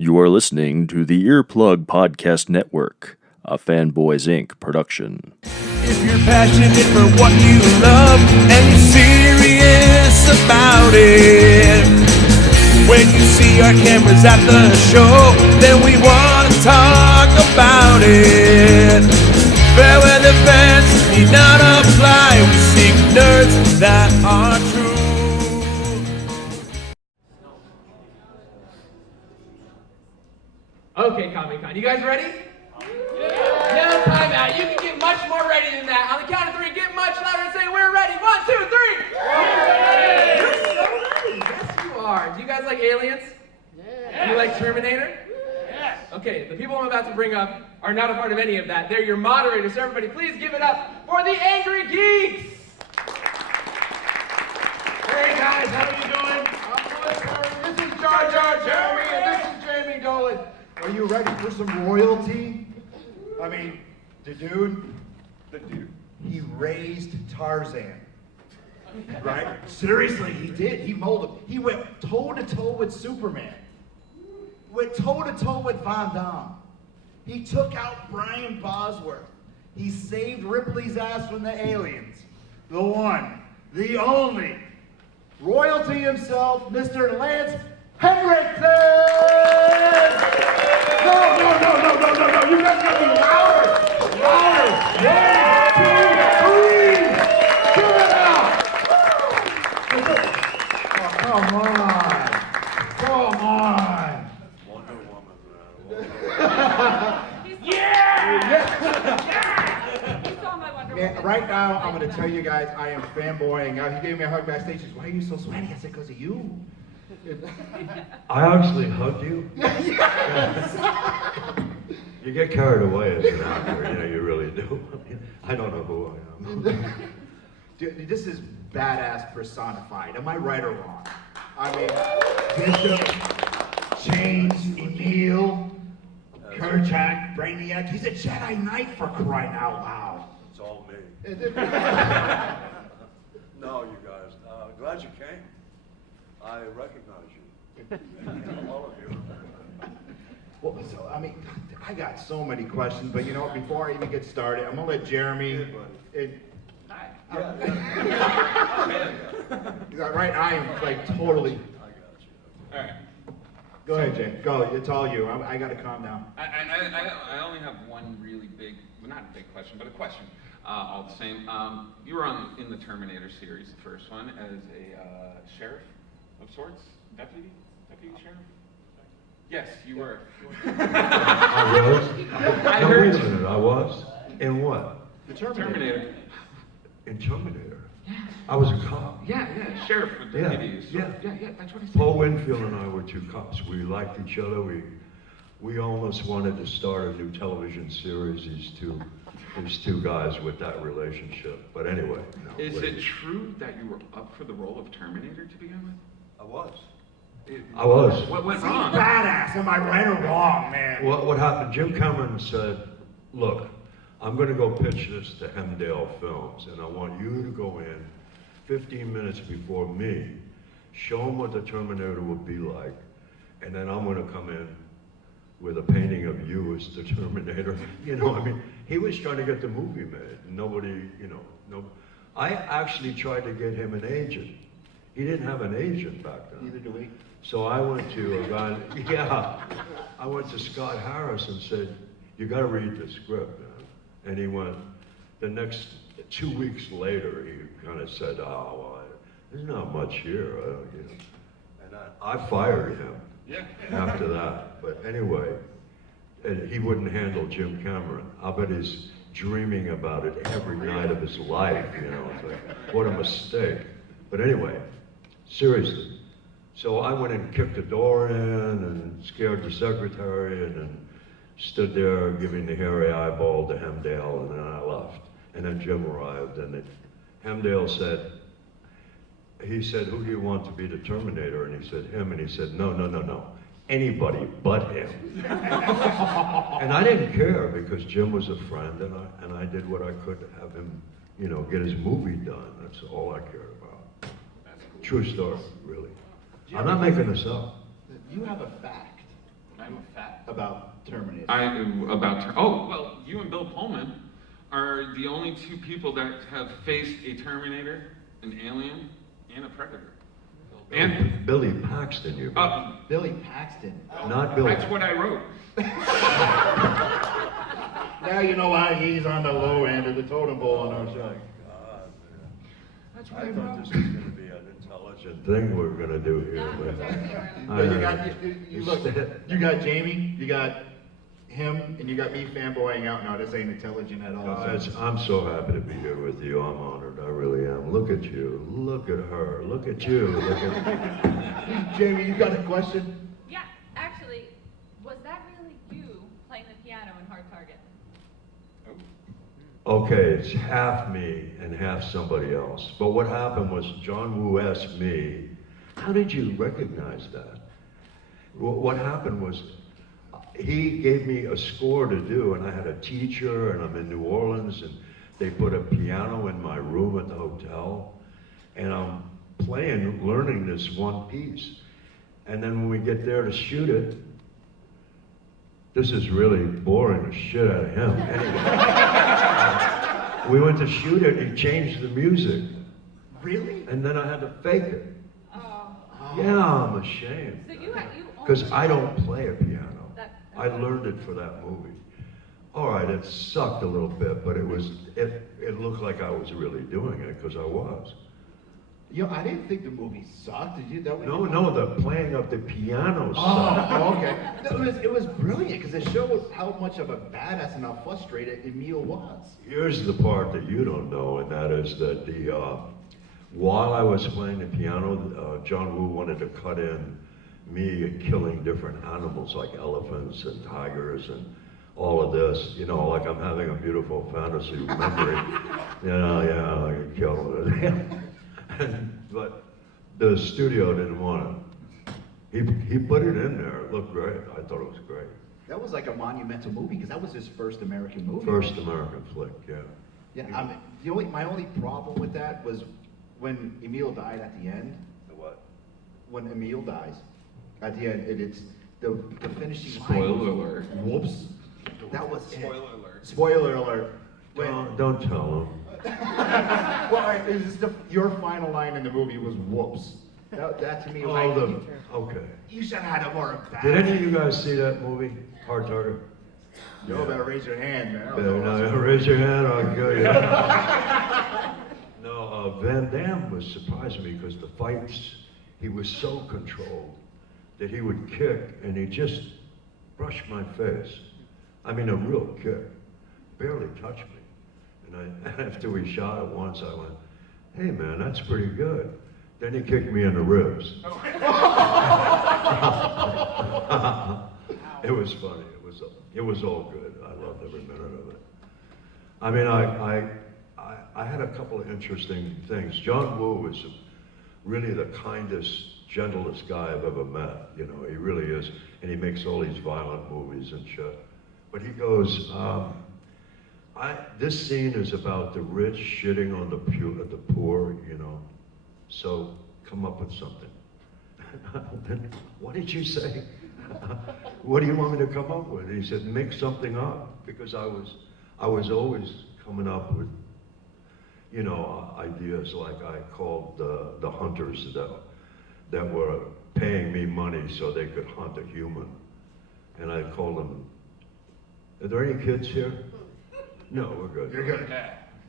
You are listening to the Earplug Podcast Network, a Fanboys Inc. production. If you're passionate for what you love and you're serious about it, when you see our cameras at the show, then we want to talk about it. Fair weather fans need not apply. We seek nerds that are true. Okay, ComiConn, you guys ready? Yeah. No time out. You can get much more ready than that. On the count of three, get much louder and say, we're ready. 1, 2, 3. We're ready. You're so ready. Yes, you are. Do you guys like aliens? Yeah. Do you like Terminator? Yes. Okay, the people I'm about to bring up are not a part of any of that. They're your moderators. So everybody, please give it up for the Angrygeeks. Hey guys, how are you doing? I'm good, Jeremy. This is Jar Jar Jeremy, and this is Jamie Dolan. Are you ready for some royalty? I mean, the dude, he raised Tarzan. Right? Seriously, he did. He molded him. He went toe-to-toe with Superman. Went toe-to-toe with Van Damme. He took out Brian Bosworth. He saved Ripley's ass from the aliens. The one, the only, royalty himself, Mr. Lance Henriksen! No, you guys gotta be louder! Louder! 1, 2, 3! Give it out! Oh, come on! Come on! Wonder Woman. Yeah, right now, I'm gonna tell you guys, I am fanboying. He gave me a hug backstage. He says, why are you so sweaty? I said, because of you. I actually hugged you. You get carried away as an actor, you really do. I mean, I don't know who I am. Dude, this is badass personified. Am I right or wrong? I mean, Bishop, Chains, Emil, Kerchak, Brainiac. He's a Jedi Knight for crying out loud. It's all me. No, you guys. Glad you came. I recognize you. All of you. Well, so, I mean, I got so many questions, but you know what, before I even get started, I'm gonna let Jeremy. Right, I am like totally. I got you. All right. Go ahead, Jay. Go, it's all you. I gotta calm down. I only have one really big, well, not a big question, but a question. All the same. You were in the Terminator series, the first one, as a sheriff of sorts, deputy sheriff. Yes, you were. I was? I No, heard wait a minute, I was? In what? The Terminator. In Terminator? I was a cop. Yeah, sheriff with the deputies. Yeah. Yeah, that's what I said. Paul Winfield and I were two cops. We liked each other. We almost wanted to start a new television series, these two guys with that relationship. But anyway. No, Is it true that you were up for the role of Terminator to begin with? I was. I was. What went See, wrong? badass. Am I right or wrong, man? What happened? Jim Cameron said, look, I'm going to go pitch this to Hemdale Films, and I want you to go in 15 minutes before me, show them what the Terminator would be like, and then I'm going to come in with a painting of you as the Terminator. You know, I mean, he was trying to get the movie made. Nobody, no. I actually tried to get him an agent. He didn't have an agent back then. Neither do we. So I went to a guy, I went to Scott Harris and said, you got to read the script, man. And he went, the next 2 weeks later, he kind of said, oh, well, there's not much here, And I fired him after that. But anyway, and he wouldn't handle Jim Cameron. I bet he's dreaming about it every night of his life, It's like, what a mistake. But anyway, seriously. So I went and kicked the door in and scared the secretary and then stood there giving the hairy eyeball to Hemdale, and then I left. And then Jim arrived, and Hemdale said, who do you want to be the Terminator? And he said, him, and he said, no, anybody but him. And I didn't care because Jim was a friend, and I did what I could to have him, get his movie done. That's all I cared about. True story, really. I'm not making this up. You have a fact. about Terminator? Oh, well, you and Bill Pullman are the only two people that have faced a Terminator, an Alien, and a Predator. And Billy Paxton, you. Billy Paxton. Not Billy. That's what I wrote. Now you know why he's on the low end of the totem pole on our show. That's what I I thought wrote. this was going to be an intelligent thing we're going to do here. You got Jamie, you got him, and you got me fanboying out now. This ain't intelligent at all. Guys, I'm so happy to be here with you. I'm honored. I really am. Look at you. Look at her. Look at you. Look at Jamie, you got a question? Yeah, actually, was that really you playing the piano in Hard Target? Okay, it's half me and half somebody else. But what happened was John Woo asked me, how did you recognize that? What happened was he gave me a score to do, and I had a teacher, and I'm in New Orleans, and they put a piano in my room at the hotel, and I'm playing, learning this one piece. And then when we get there to shoot it, this is really boring the shit out of him. Anyway, we went to shoot it, and he changed the music. Really? And then I had to fake it. Oh. Yeah, I'm ashamed. So you Because I don't play a piano. That- I learned it for that movie. All right, it sucked a little bit, but it looked like I was really doing it, because I was. Yo, I didn't think the movie sucked. Did you? No, the playing of the piano sucked. Oh, okay. It was brilliant because it showed how much of a badass and how frustrated Emil was. Here's the part that you don't know, and that is that while I was playing the piano, John Woo wanted to cut in me killing different animals like elephants and tigers and all of this, like I'm having a beautiful fantasy memory. Yeah, I could kill it. But the studio didn't want it. He put it in there. It looked great. I thought it was great. That was like a monumental movie because that was his first American movie. First American flick, yeah. Yeah, my only problem with that was when Emil died at the end. What? When Emil dies at the end, it's the finishing Spoiler line. alert. Whoops. That was Spoiler it. alert. Spoiler alert. Don't tell him. Well, your final line in the movie was whoops. That to me was like, Okay. you should have had a more badass. Did any of you guys see that movie, Hard Target? You better raise your hand, man. Raise your hand, I'll kill you. No, Van Damme was surprising me because the fights, he was so controlled that he would kick and he just brushed my face. I mean, a real kick. Barely touched me. And after we shot it once, I went, hey man, that's pretty good. Then he kicked me in the ribs. It was funny. It was all good. I loved every minute of it. I mean, I had a couple of interesting things. John Woo is really the kindest, gentlest guy I've ever met. He really is. And he makes all these violent movies and shit. But he goes, this scene is about the rich shitting on the poor, so come up with something. What did you say? What do you want me to come up with? He said, make something up, because I was always coming up with, ideas like I called the hunters that were paying me money so they could hunt a human. And I called them, are there any kids here? No, we're good. You're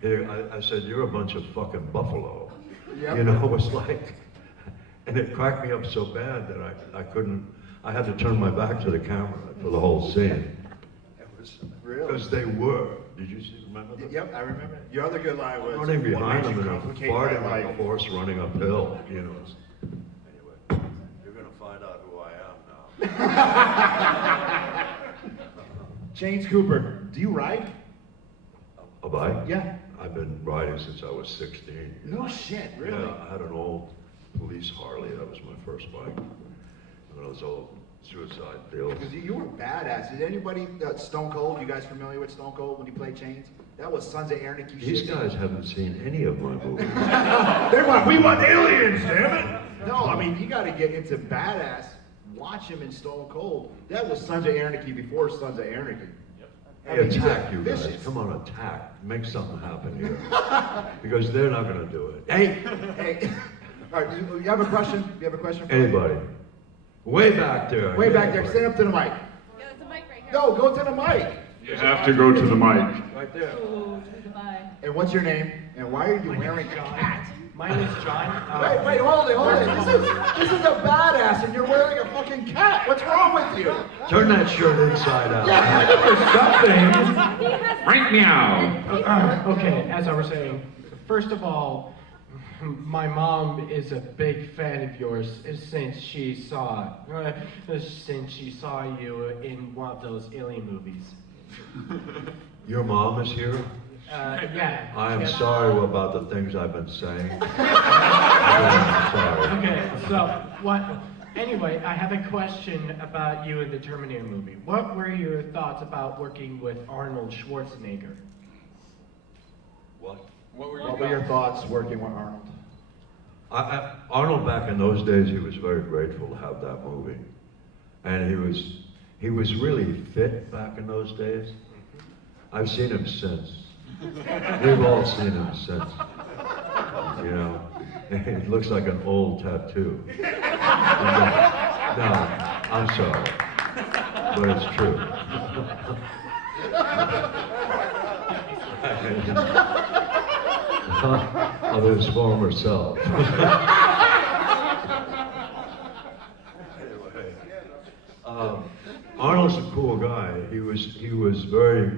good. I said, you're a bunch of fucking buffalo. Yep. It was like, and it cracked me up so bad that I had to turn my back to the camera for the whole scene. Really? Because they were. Did you remember that? Yep, I remember. Your other good line was Running behind what made them you and complicate farting my like life? a horse running uphill, Anyway, you're gonna find out who I am now. James Cooper, do you ride? A bike? Yeah. I've been riding since I was 16. No shit, really? Yeah, I had an old police Harley. That was my first bike. One of those old suicide deals. Because you were badass. Did anybody, Stone Cold, you guys familiar with Stone Cold when he played Chains? That was Sons of Anarchy shit. These guys haven't seen any of my movies. We want aliens, damn it! No, I mean, you gotta get into badass watch him in Stone Cold. That was Sons of Anarchy before Sons of Anarchy. Hey, attack, you guys. Come on, attack. Make something happen here. Because they're not going to do it. Hey. All right, you have a question? You have a question for Anybody? Way back there. Way back there. Stand up to the mic. Yeah, there's a mic right here. No, go to the mic. You have to go to the mic. Right there. Ooh, goodbye. And what's your name? And why are you wearing a hat? My name is John. Wait, hold it. This is a badass, and you're wearing a fucking cat. What's wrong with you? Turn that shirt inside out. Something. Right meow. Okay, as I was saying, first of all, my mom is a big fan of yours since she saw you in one of those alien movies. Your mom is here? Yeah. I am sorry about the things I've been saying. I'm sorry. Okay, so what? Anyway, I have a question about you in the Terminator movie. What were your thoughts about working with Arnold Schwarzenegger? What? What were What were your thoughts working with Arnold? Arnold, back in those days, he was very grateful to have that movie. And he was really fit back in those days. I've seen him since. We've all seen him since. You know, it looks like an old tattoo. No, I'm sorry, but it's true. Of his former self. Anyway, Arnold's a cool guy. He was very,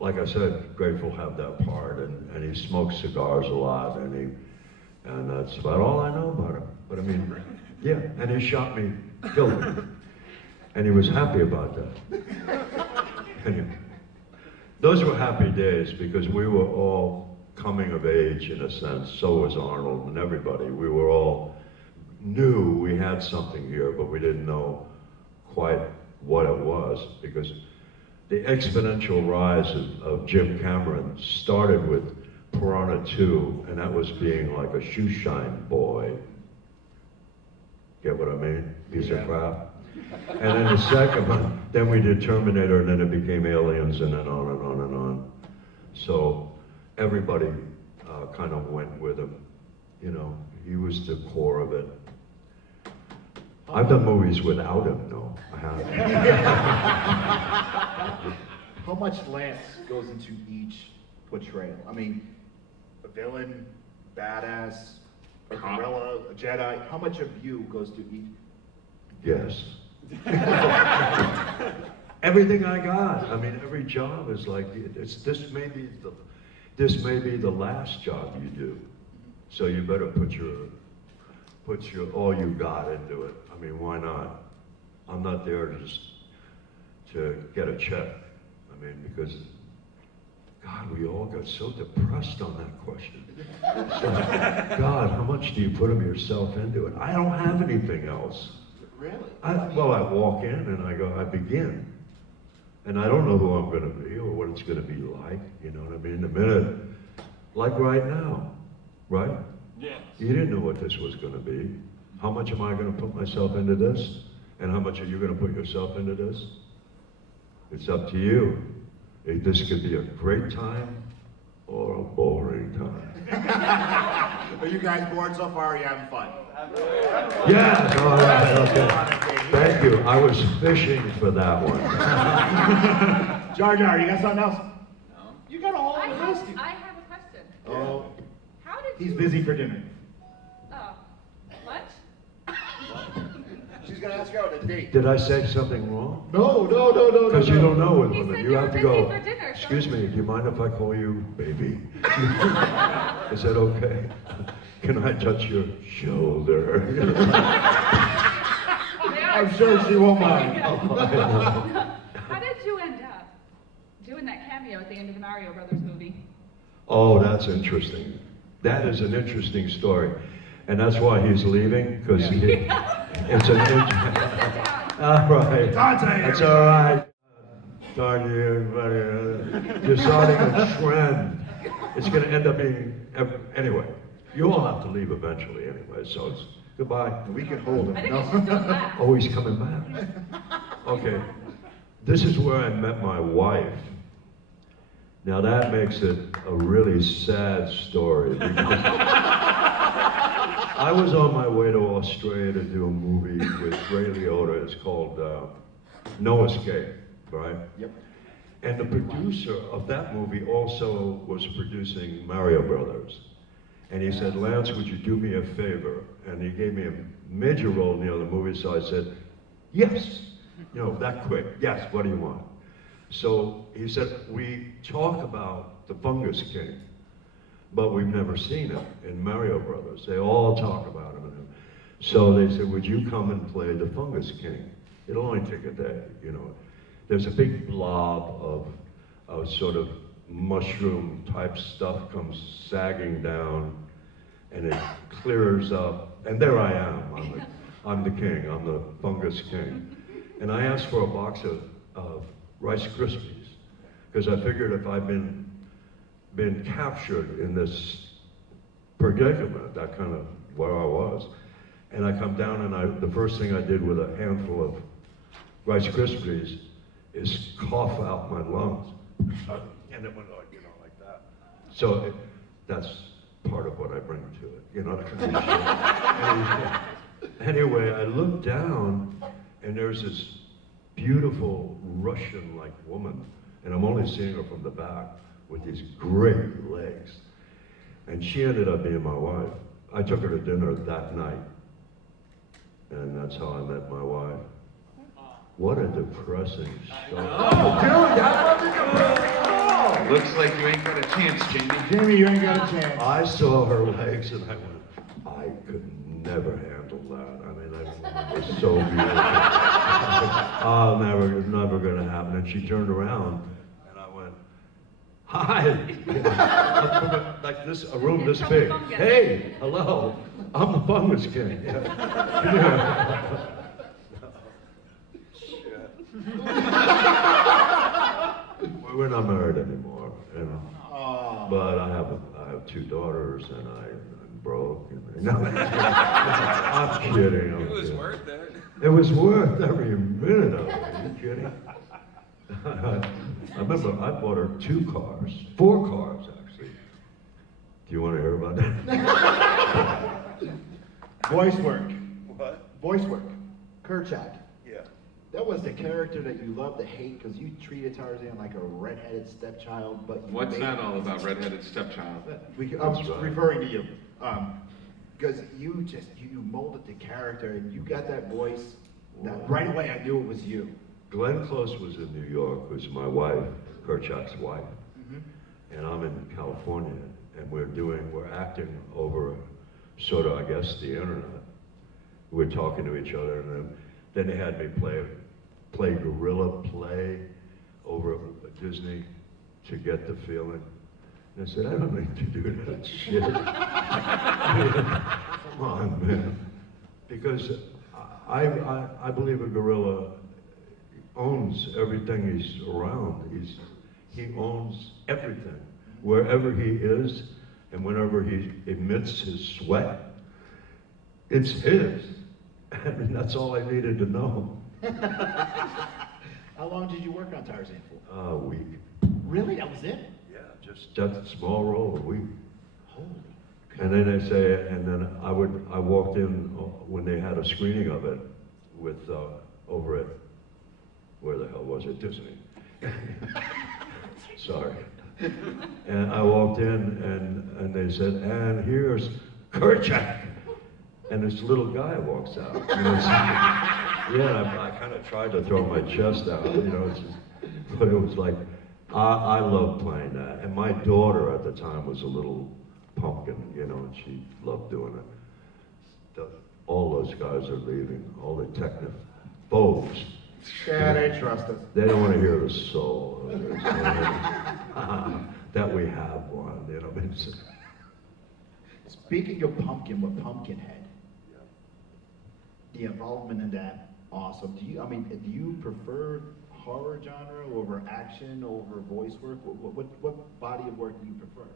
like I said, grateful to have that part, and he smoked cigars a lot, and that's about all I know about him. But I mean, yeah, and he shot me, killed me, and he was happy about that. Anyway, those were happy days because we were all coming of age in a sense. So was Arnold and everybody. We were all knew we had something here, but we didn't know quite what it was, because the exponential rise of Jim Cameron started with Piranha 2, and that was being like a shoe shine boy. Get what I mean? Piece of crap. And then the second one, then we did Terminator, and then it became Aliens, and then on and on and on. So everybody kind of went with him. You know, he was the core of it. I've done movies without him, no, I haven't. How much Lance goes into each portrayal? I mean, a villain, badass, a gorilla, a Jedi. How much of you goes to each? Yes. Everything I got. I mean, every job is like, this may be the last job you do. So you better put your all you got into it. I mean, why not? I'm not there to get a check. I mean, because God, we all got so depressed on that question. So, God, how much do you put of yourself into it? I don't have anything else. Really? Well, I walk in and I begin. And I don't know who I'm going to be or what it's going to be like, you know what I mean? The minute, like right now, right? Yes. You didn't know what this was going to be. How much am I going to put myself into this? And how much are you going to put yourself into this? It's up to you. This could be a great time or a boring time. Are you guys bored so far? Or are you having fun? Yes, all right, okay. Thank you. I was fishing for that one. Jar Jar, you got something else? No. You got all I the have list. a question. Oh, How did he's you... busy for dinner. Oh, lunch? She's gonna ask you out on a date. Did I say something wrong? No. Because you don't know with He women. said You you have were to go, busy for dinner, so- excuse me, do you mind if I call you baby? Is that okay? Can I touch your shoulder? I'm sure she won't mind. How did you end up doing that cameo at the end of the Mario Brothers movie? Oh, that's interesting. That is an interesting story. And that's why he's leaving, because it's an all right. That's all right. Darn you, everybody. You're starting a trend. It's going to end up being, anyway, you all have to leave eventually anyway, so Goodbye. We can hold him. I think No. he's just doing that. Oh, he's coming back. Okay. This is where I met my wife. Now that makes it a really sad story because I was on my way to Australia to do a movie with Ray Liotta. It's called No Escape, right? Yep. And the producer of that movie also was producing Mario Brothers. And he said, Lance, would you do me a favor? And he gave me a major role in the other movie, so I said, yes. You know, that quick. Yes, what do you want? So he said, we talk about the Fungus King, but we've never seen him in Mario Brothers. They all talk about him. So they said, would you come and play the Fungus King? It'll only take a day, you know. There's a big blob of sort of mushroom type stuff comes sagging down and it clears up. And there I am, I'm the king, I'm the Fungus King. And I asked for a box of Rice Krispies because I figured if I'd been captured in this predicament, that kind of where I was, and I come down and the first thing I did with a handful of Rice Krispies is cough out my lungs. And it went like, you know, like that. So that's part of what I bring to it, you know. Anyway, I looked down and there's this beautiful Russian-like woman, and I'm only seeing her from the back with these great legs. And she ended up being my wife. I took her to dinner that night, and that's how I met my wife. What a depressing story. Oh, dude, that wasn't depressing at all. Looks like you ain't got a chance, Jamie. Jimmy, you ain't got a chance. I saw her legs and I went, I could never handle that. I mean, that woman was so beautiful. Oh, never gonna happen. And she turned around and I went, hi. Like this, a room this big. Hey, hello, I'm the Fungus King. Yeah. We're not married anymore, you know. But I have 2 daughters, and I'm broke. And, no, I'm kidding. It was worth it. It was worth every minute of it. Are you kidding? I remember I bought her 2 cars, 4 cars actually. Do you want to hear about that? Voice work. What? Voice work. Kerchak. Yeah. That was the character that you love to hate because you treated Tarzan like a redheaded stepchild, but you What's made that all about, redheaded stepchild? I'm That's right. referring to you. Because you molded the character and you got that voice. That right away I knew it was you. Glenn Close was in New York, who's my wife, Kerchak's wife. And I'm in California, and we're acting over sort of, I guess, the internet. We're talking to each other, and then they had me play gorilla play over at Disney to get the feeling. And I said, I don't need to do that shit. Come on, man. Because I believe a gorilla owns everything he's around. He owns everything. Wherever he is, and whenever he emits his sweat, it's his. I mean, that's all I needed to know. How long did you work on Tarzan for? A week. Really? That was it? Yeah, just that small role, a week. Holy. And then they say, and then I walked in when they had a screening of it with, over at, where the hell was it, Disney. Sorry. And I walked in and they said, and here's Kerchak. And this little guy walks out. I kind of tried to throw my chest out, you know, but it was like, I love playing that. And my daughter at the time was a little pumpkin, you know, and she loved doing it. All those guys are leaving, all the technophobes. Yeah, they trust us. They don't want to hear the soul that we have one, you know. Speaking of pumpkin with Pumpkinhead, the involvement in that, awesome. Do you prefer horror genre over action, over voice work? What body of work do you prefer?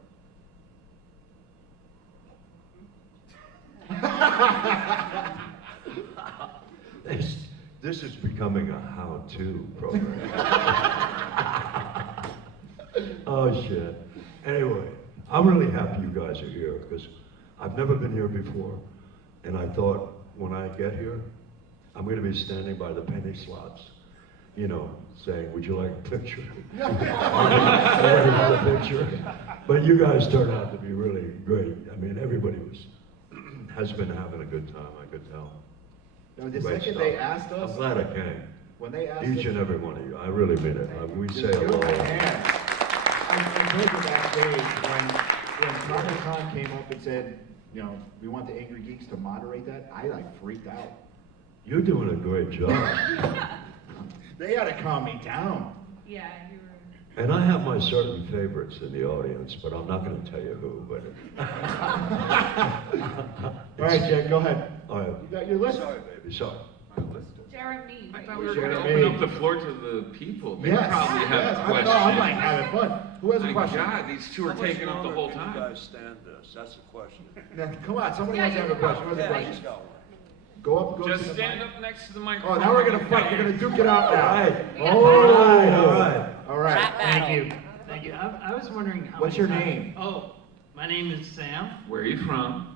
This is becoming a how-to program. Oh shit. Anyway, I'm really happy you guys are here because I've never been here before, and I thought when I get here, I'm going to be standing by the penny slots, you know, saying, "Would you like a picture?" a picture. But you guys turned out to be really great. I mean, everybody has been having a good time. I could tell. No, the Great second stuff. they asked us, I'm glad I came. when they asked Each us, and every one of you. I really mean it. We say Dude, hello. man. I remember that day when ComiConn came up and said, you know, we want the Angrygeeks to moderate that. I like freaked out. You're doing a great job. They had to calm me down. Yeah, you were. And I have my certain favorites in the audience, but I'm not going to tell you who. But All right, Jack, go ahead. All right. You got your list? Sorry, baby. Sorry. Jeremy. I thought we were Jeremy. going to open up the floor to the people. They Yes. probably have Yes. questions. I'm like having fun. Who has a My question? God, these two are taking up the whole time. You guys stand this? That's the question. Now, come on, somebody Yeah, has to have a you question. Who has a Yeah, question? he's got one. Go up, go Just to the stand mic. up next to the Oh, microphone. now we're gonna fight. You're gonna duke it out now. All right. Oh, All right. All right. All right. Thank you. Thank you. I was wondering how What's many your times- name? Oh, my name is Sam, Where are you from?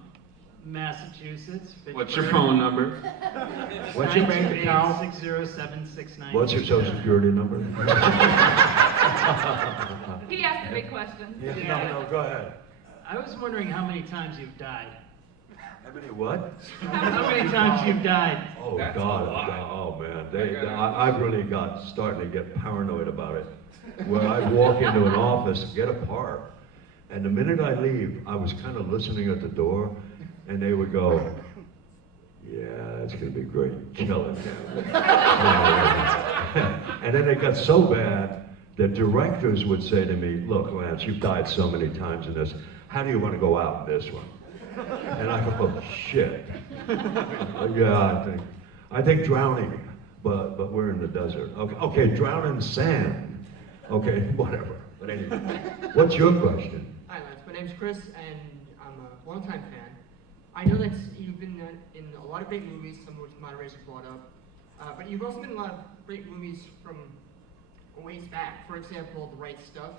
Massachusetts. What's your phone number? What's your bank account? 60769. What's your social security number? He asked the big questions. No, go ahead. I was wondering how many times you've died. How many what? How many times you've died? Oh That's God! a lot. Oh man, I I really got starting to get paranoid about it. Where I'd walk into an office, get a part, and the minute I leave, I was kind of listening at the door, and they would go, "Yeah, it's gonna be great, kill it." And then it got so bad that directors would say to me, "Look, Lance, you've died so many times in this. How do you want to go out in this one?" And I go, "Oh, shit." Yeah, I think drowning, but we're in the desert. Okay, drown in sand. Okay, whatever. But anyway, what's your question? Hi, Lance. My name's Chris, and I'm a longtime fan. I know that you've been in a lot of great movies, some of which moderators have brought up, but you've also been in a lot of great movies from a ways back. For example, The Right Stuff.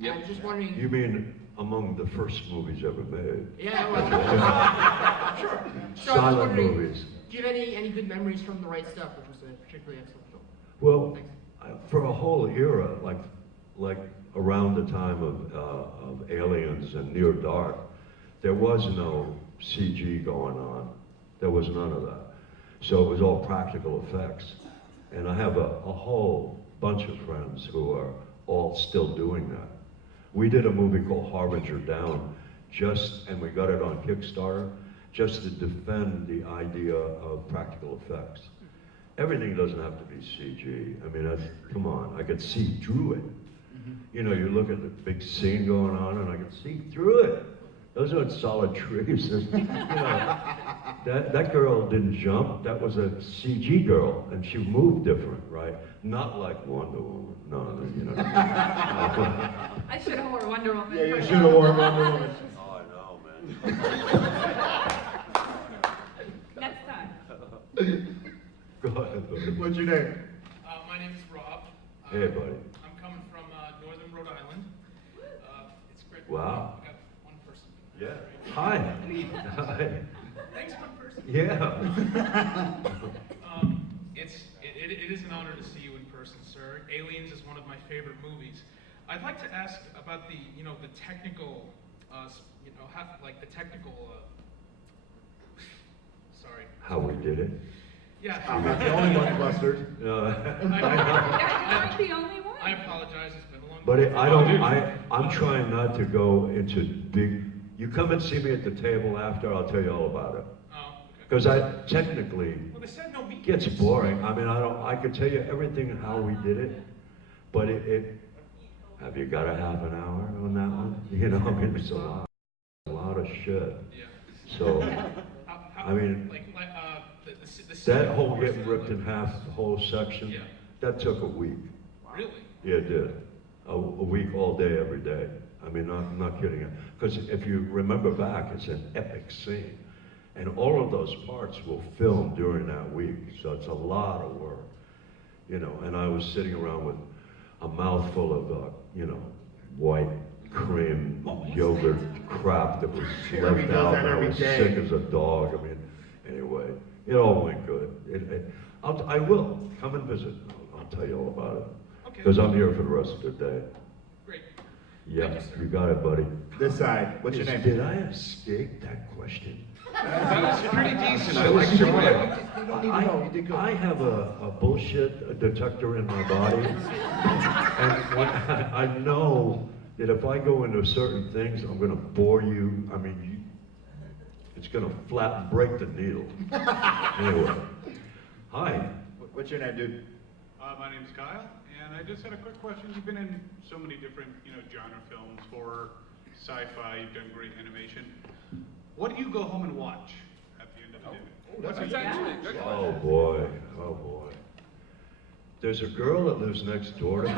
Yep. I'm just wondering. You mean among the first movies ever made? Yeah, well, sure. So I'm just Silent wondering, movies. do you have any good memories from The Right Stuff, which was a particularly excellent film? Well, Thanks. for a whole era, like around the time of Aliens and Near Dark, there was no CG going on. There was none of that. So it was all practical effects. And I have a whole bunch of friends who are all still doing that. We did a movie called Harbinger Down, and we got it on Kickstarter, just to defend the idea of practical effects. Everything doesn't have to be CG. I mean, come on, I could see through it. You know, you look at the big scene going on, and I could see through it. Those aren't solid trees. You know, that girl didn't jump. That was a CG girl, and she moved different, right? Not like Wonder Woman. No, you know. I should have wore Wonder Woman. Yeah, you first. should have worn Wonder Woman. Oh, I know, man. Next time. Go ahead, buddy. What's your name? My name is Rob. Hey, buddy. I'm coming from northern Rhode Island. It's great. Wow. We got one person. Yeah. Hi. Hi. Thanks, one person. Yeah. It is an honor to see you in person, sir. Aliens is one of my favorite movies. I'd like to ask about the technical, the technical. Sorry. How we did it? Yeah. I'm not the only one flustered. Yeah, you're not the only one. I apologize. It's been a long. But I'm trying not to go into big. You come and see me at the table after, I'll tell you all about it. Oh, okay. Because technically, Well, they said no meat. it gets boring. I mean, I could tell you everything how we did it, but have you got a half an hour on that one? You know, I mean, it's a lot of shit. Yeah. So, How, I mean, the that whole getting ripped in half, the whole section, Yeah. that took a week. Really? Yeah, it did. A week, all day, every day. I mean, I'm not kidding you. Because if you remember back, it's an epic scene. And all of those parts will film during that week, so it's a lot of work, you know. And I was sitting around with a mouthful of, you know, white cream yogurt crap that was left out, and I was sick as a dog. I mean, anyway, it all went good. I will come and visit. I'll tell you all about it, because I'm here for the rest of the day. Great. Yeah, you got it, buddy. This side. What's your name? Did I escape that question? That was pretty decent. I like your way. You don't need to know. You did good. I have a bullshit detector in my body, and when I know that if I go into certain things, I'm going to bore you. I mean, it's going to flat break the needle. Anyway, hi. What's your name, dude? My name's Kyle, and I just had a quick question. You've been in so many different, genre films, horror, sci-fi, you've done great animation. What do you go home and watch at the end of the day? That's actually a good Oh boy, oh boy. There's a girl that lives next door to me.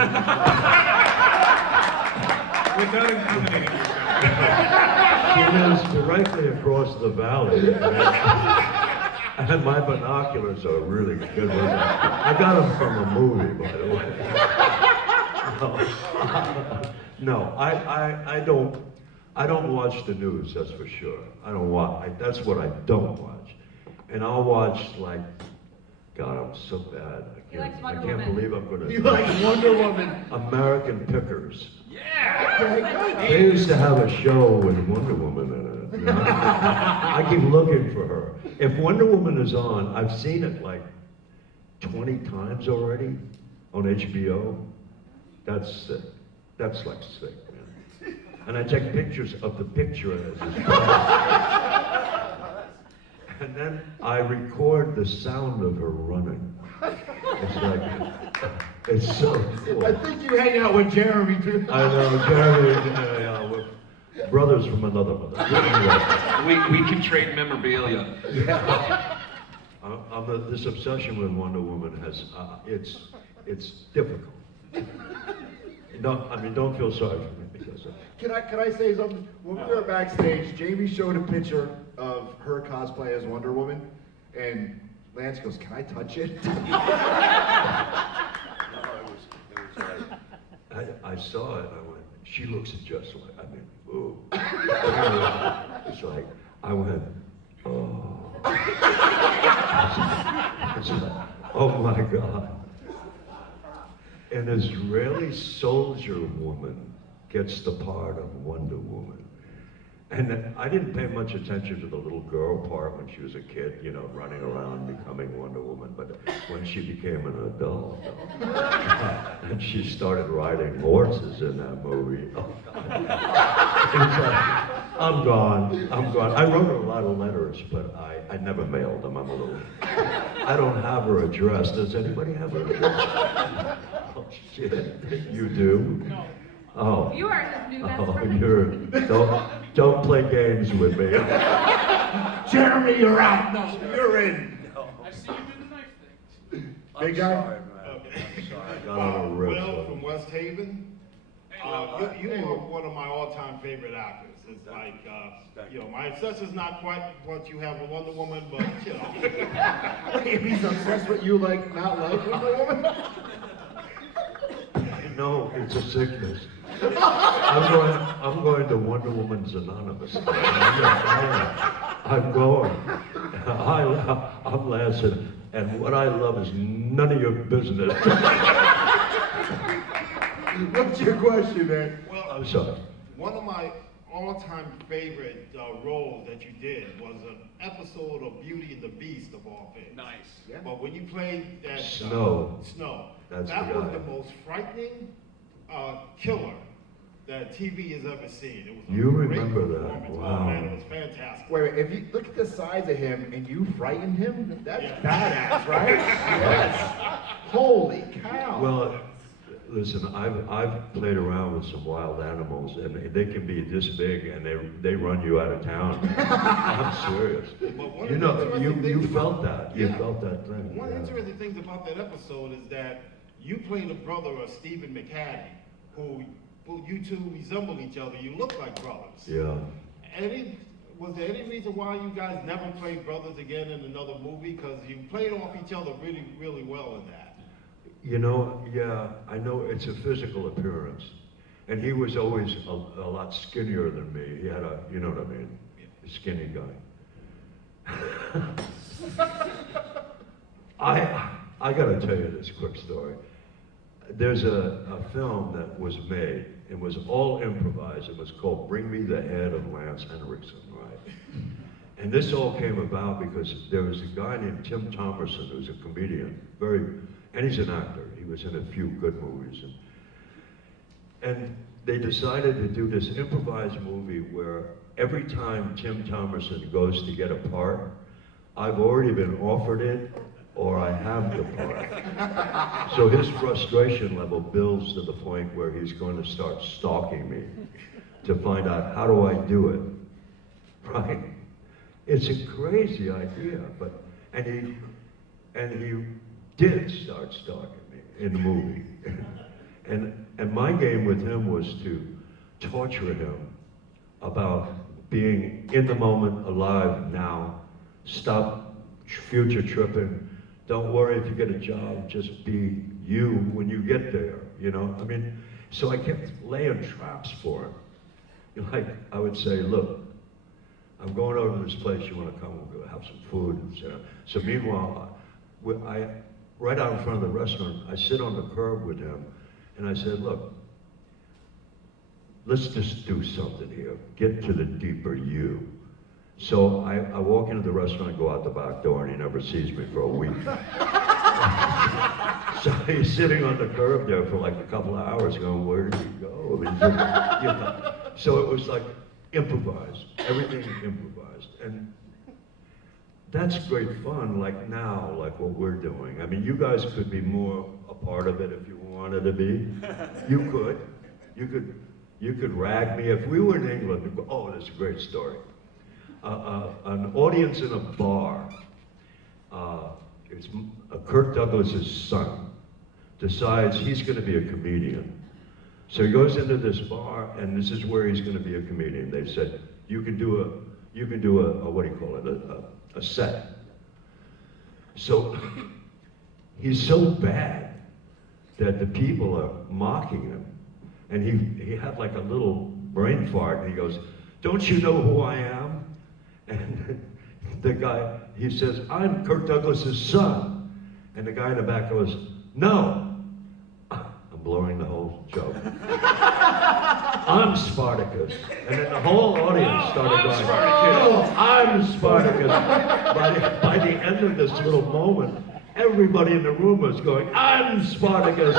Without intimidating yourself. She lives directly across the valley. And my binoculars are really good ones. I got them from a movie, by the way. No, I don't watch the news, that's for sure. I don't watch, that's what I don't watch. And I'll watch, like, God, I'm so bad. I can't believe I'm gonna. You like Wonder Woman? American Pickers. Yeah! They used to have a show with Wonder Woman in it. You know? I keep looking for her. If Wonder Woman is on, I've seen it like 20 times already on HBO. That's sick. That's like sick, man. And I take pictures of the picture as it's and then I record the sound of her running. It's like, it's so cool. I think you hang out with Jeremy too. I know, Jeremy, we're brothers from another mother. We can trade memorabilia. Yeah. This obsession with Wonder Woman has, it's difficult. Don't feel sorry for me because Can I say something? When we were backstage, Jamie showed a picture of her cosplay as Wonder Woman, and Lance goes, "Can I touch it?" I saw it, I went, she looks just like, ooh. It's like, I went, oh. It's like, oh my God. An Israeli soldier woman gets the part of Wonder Woman. And I didn't pay much attention to the little girl part when she was a kid, running around becoming Wonder Woman. But when she became an adult, and she started riding horses in that movie, oh God. I'm gone. I wrote her a lot of letters, but I never mailed them. I don't have her address. Does anybody have her address? Oh shit, you do? No. Oh. You are his new best friend. Don't play games with me. Jeremy, you're out. No, you're in. No. I see you do the knife thing. Big guy? Sorry, man. I'm sorry. I got on a riff. Will from West Haven. You are one of my all-time favorite actors. It's like, my obsession's not quite what you have with Wonder Woman, but, If he's obsessed with you, not like Wonder Woman? No, it's a sickness. I'm going to Wonder Woman's Anonymous. I'm going. I'm Lance, and what I love is none of your business. What's your question, man? Well, I'm sorry. One of my all-time favorite roles that you did was an episode of Beauty and the Beast, of all things. Nice. Yeah. But when you played that Snow. That was the most frightening killer that TV has ever seen. It was a You great remember that? performance. Wow. Oh man, it was fantastic. Wait, if you look at the size of him and you frighten him, that's badass, right? Yes. Holy cow. Well, listen, I've played around with some wild animals, and they can be this big, and they run you out of town. I'm serious. You felt that. You felt that thing. One of the interesting things about that episode is that you played the brother of Stephen McHattie, who you two resemble each other. You look like brothers. Yeah. Any was there any reason why you guys never played brothers again in another movie? Because you played off each other really, really well in that. You know, yeah, I know it's a physical appearance. And he was always a lot skinnier than me. He had a, you know what I mean, a skinny guy. I gotta tell you this quick story. There's a film that was made, it was all improvised. It was called Bring Me the Head of Lance Henriksen, right? And this all came about because there was a guy named Tim Thomerson who's a comedian, and he's an actor. He was in a few good movies. And they decided to do this improvised movie where every time Tim Thomerson goes to get a part, I've already been offered it or I have the part. So his frustration level builds to the point where he's going to start stalking me to find out how do I do it, right? It's a crazy idea, and he did start stalking me in the movie. And my game with him was to torture him about being in the moment, alive now, stop future tripping. Don't worry if you get a job, just be you when you get there, you know? I mean, so I kept laying traps for him. You know, like, I would say, look, I'm going over to this place, you wanna come, we'll go have some food. So meanwhile, right out in front of the restaurant, I sit on the curb with him, and I said, look, let's just do something here. Get to the deeper you. So I walk into the restaurant, go out the back door, and he never sees me for a week. So he's sitting on the curb there for like a couple of hours going, where did he go? I mean, you know. So it was like improvised, everything improvised. And that's great fun, like now, like what we're doing. I mean, you guys could be more a part of it if you wanted to be. You could rag me. If we were in England, oh, that's a great story. An audience in a bar, it's Kirk Douglas's son, decides he's going to be a comedian. So he goes into this bar, and this is where he's going to be a comedian. They said, you can do a what do you call it, a set. So he's so bad that the people are mocking him. And he had like a little brain fart, and he goes, don't you know who I am? And the guy, he says, I'm Kirk Douglas's son. And the guy in the back goes, no. I'm blowing the whole joke. I'm Spartacus. And then the whole audience started going, oh, I'm Spartacus. By the end of this little moment, everybody in the room was going, I'm Spartacus.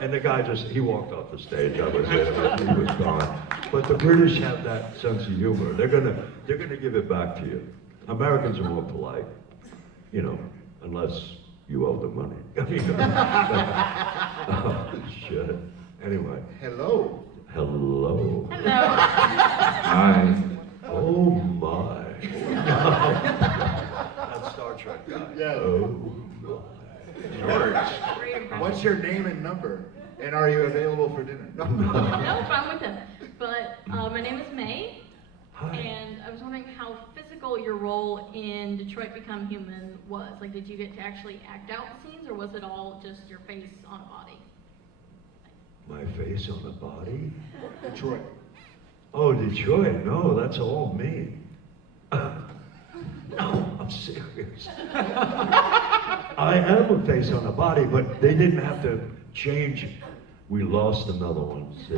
And the guy he walked off the stage. I was there, he was gone. But the British have that sense of humor. They're gonna give it back to you. Americans are more polite, you know, unless you owe them money. Oh, shit. Anyway. Hello. Hello. Hello. Hi. Oh my. That's Star Trek guy. Yeah. Oh my. George, what's your name and number? And are you available for dinner? No. Nope, I'm with him. But my name is May. Hi. And I was wondering how physical your role in Detroit Become Human was. Like, did you get to actually act out scenes, or was it all just your face on a body? My face on a body? Detroit. Oh, Detroit. No, that's all me. No, I'm serious. I am a face on a body, but they didn't have to change. We lost another one, see?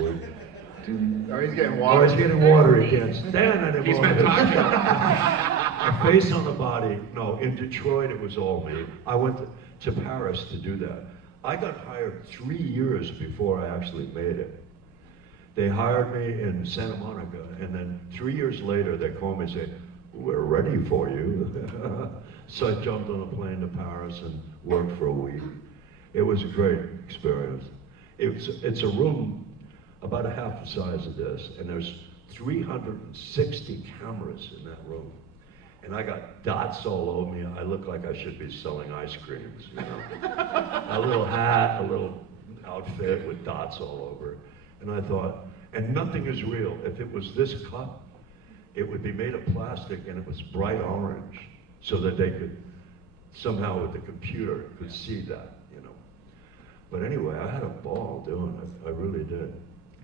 Oh, he's getting water. Oh, he's getting water. He can't stand anymore. He's been talking. A face on the body. No, in Detroit, it was all me. I went to Paris to do that. I got hired 3 years before I actually made it. They hired me in Santa Monica, and then 3 years later, they called me and said, we're ready for you. So I jumped on a plane to Paris and worked for a week. It was a great experience. It's a room about a half the size of this, and there's 360 cameras in that room. And I got dots all over me. I look like I should be selling ice creams, you know. A little hat, a little outfit with dots all over. And I thought, and nothing is real. If it was this cup, it would be made of plastic and it was bright orange so that they could, somehow with the computer, could see that, you know. But anyway, I had a ball doing it, I really did.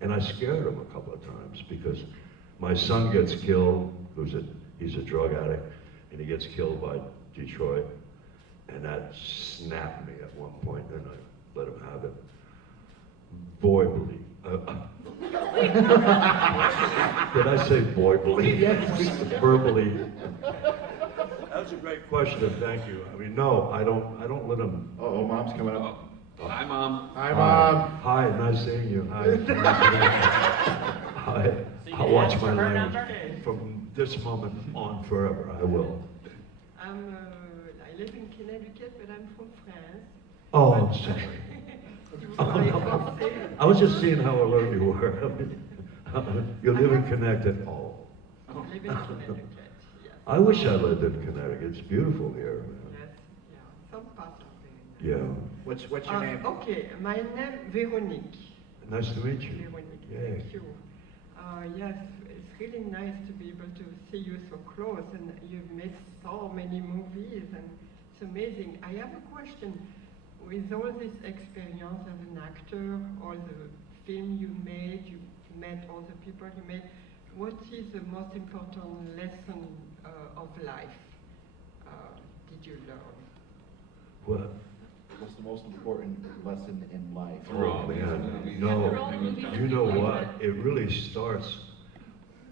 And I scared him a couple of times because my son gets killed, he's a drug addict, and he gets killed by Detroit. And that snapped me at one point, and I let him have it. Verbally. Did I say verbally? Yes. Verbally. That's a great question, thank you. I mean, no, I don't let him. Oh, Mom's coming up. Hi, Mom. Hi, Mom. Hi, nice seeing you. Hi. Hi. I'll watch my language. From this moment on forever, I will. I live in Connecticut, but I'm from France. Oh, I'm sorry. Oh, no. I was just seeing how alert you were. You live in Connecticut. Oh. I live in Connecticut, yes. I wish I lived in Connecticut. It's beautiful here, man. Yes, yeah. Some parts are very nice. Yeah. What's your name? Okay, my name Véronique. Nice to meet you. Veronique, Yay. thank you. Yes, it's really nice to be able to see you so close, and you've made so many movies, and it's amazing. I have a question. With all this experience as an actor, all the film you made, you met all the people you made, what is the most important lesson of life did you learn? What? What's the most important lesson in life? Oh man, no, you know what? It really starts,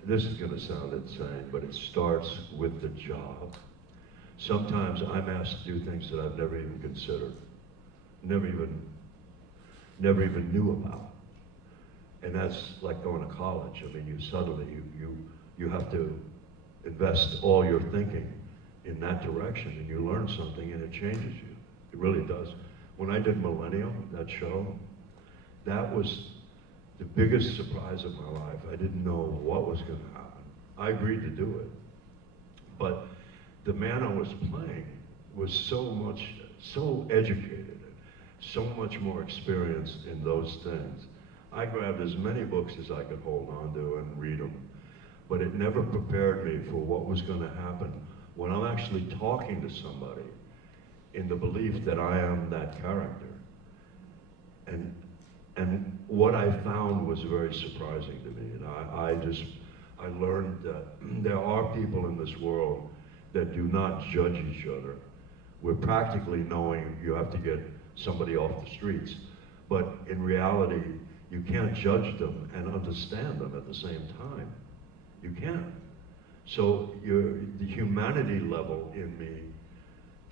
this is gonna sound insane, but it starts with the job. Sometimes I'm asked to do things that I've never even considered, never even knew about. And that's like going to college. I mean, you have to invest all your thinking in that direction, and you learn something and it changes you. It really does. When I did Millennium, that show, that was the biggest surprise of my life. I didn't know what was going to happen. I agreed to do it. But the man I was playing was so educated, so much more experienced in those things. I grabbed as many books as I could hold on to and read them, but it never prepared me for what was going to happen when I'm actually talking to somebody in the belief that I am that character. And what I found was very surprising to me. And I learned that there are people in this world that do not judge each other. We're practically knowing you have to get somebody off the streets. But in reality, you can't judge them and understand them at the same time. You can't. So the humanity level in me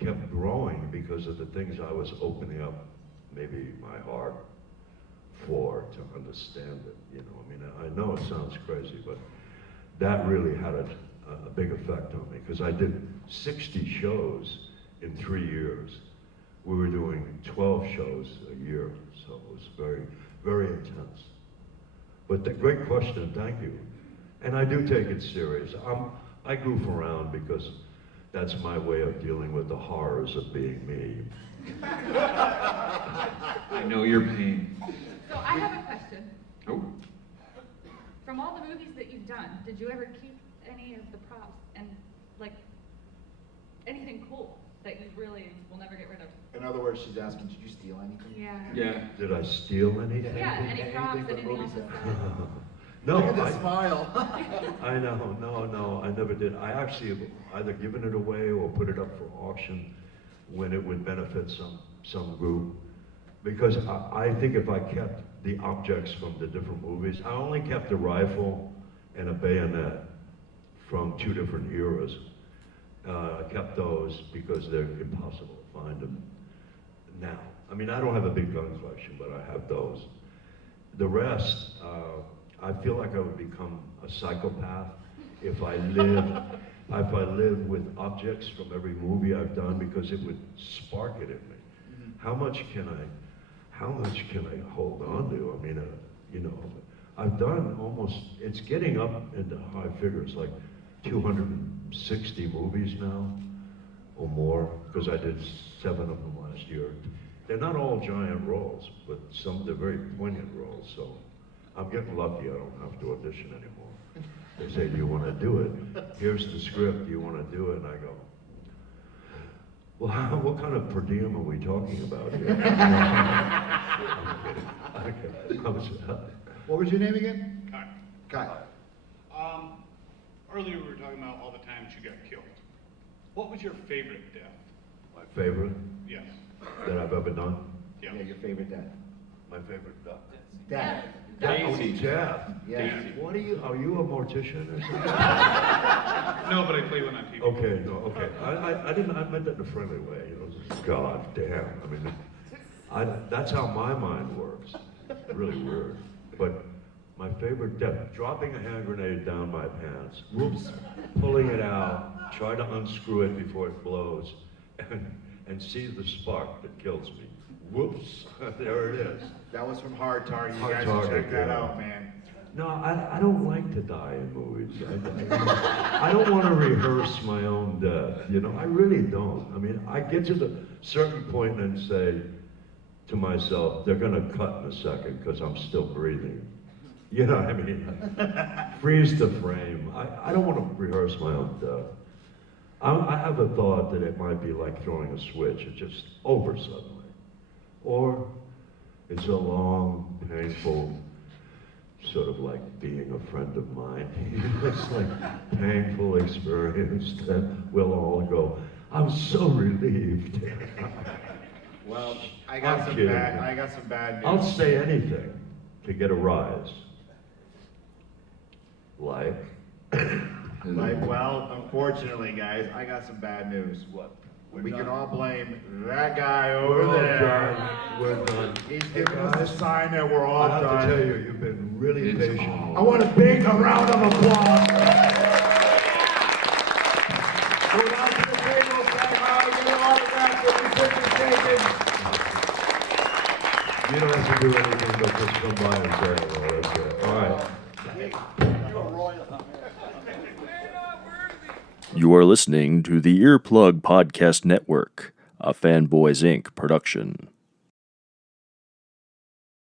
kept growing because of the things I was opening up, maybe my heart for, to understand it. You know, I mean, I know it sounds crazy, but that really had a big effect on me because I did 60 shows in 3 years. We were doing 12 shows a year, so it was very, very intense. But the great question, thank you. And I do take it serious. I goof around because that's my way of dealing with the horrors of being me. I know your pain. So I have a question. Oh. From all the movies that you've done, did you ever keep any of the props and like anything cool that you really will never get rid of? In other words, she's asking, did you steal anything? Yeah. Yeah. Did I steal anything? Yeah, any props, anything else? No, Look at the smile. I know, no, I never did. I actually have either given it away or put it up for auction when it would benefit some group. Because I think if I kept the objects from the different movies, I only kept a rifle and a bayonet from 2 different eras. I kept those because they're impossible to find them now. I mean, I don't have a big gun collection, but I have those. The rest, I feel like I would become a psychopath if I lived with objects from every movie I've done, because it would spark it in me. How much can I hold on to? I mean, you know, I've done almost, it's getting up into high figures, like 260 movies now, or more, because I did 7 of them last year. They're not all giant roles, but they're very poignant roles, so I'm getting lucky. I don't have to audition anymore. They say, do you want to do it? Here's the script. Do you want to do it? And I go, well, what kind of per diem are we talking about here? I'm kidding. What was your name again? Kyle. Kyle. Earlier we were talking about all the times you got killed. What was your favorite death? My favorite? Yes. That I've ever done? Yeah. Yeah, your favorite death. My favorite death. Death. Death. Yeah. What are you a mortician or something? No, but I play one on TV. Okay, no, okay. I meant that in a friendly way. You know, God damn. I mean, that's how my mind works. Really weird. But my favorite death, dropping a hand grenade down my pants, whoops, pulling it out, try to unscrew it before it blows, and see the spark that kills me. Whoops, there it is. That was from Hard Target. You Hard guys Target, should check that yeah. out, man. No, I don't like to die in movies. I don't want to rehearse my own death, you know, I really don't. I mean, I get to the certain point and say to myself, they're gonna cut in a second because I'm still breathing. You know what I mean? Freeze the frame. I don't want to rehearse my own death. I have a thought that it might be like throwing a switch. It's just over suddenly. Or it's a long, painful, sort of like being a friend of mine. It's like painful experience that we'll all go, I'm so relieved. Well, I got some bad news. I'll say anything to get a rise. Like, well, unfortunately, guys, I got some bad news. What? We can all blame that guy over there. We're done. He's giving us a sign that we're all done. I have to tell you, you've been really patient. I want a big round of applause. Go down to the table, say hi, get an autograph, get your picture taken. You don't have to do anything but just come by and say hello. That's it. All right. You are listening to the Earplug Podcast Network, a Fanboys Inc. production.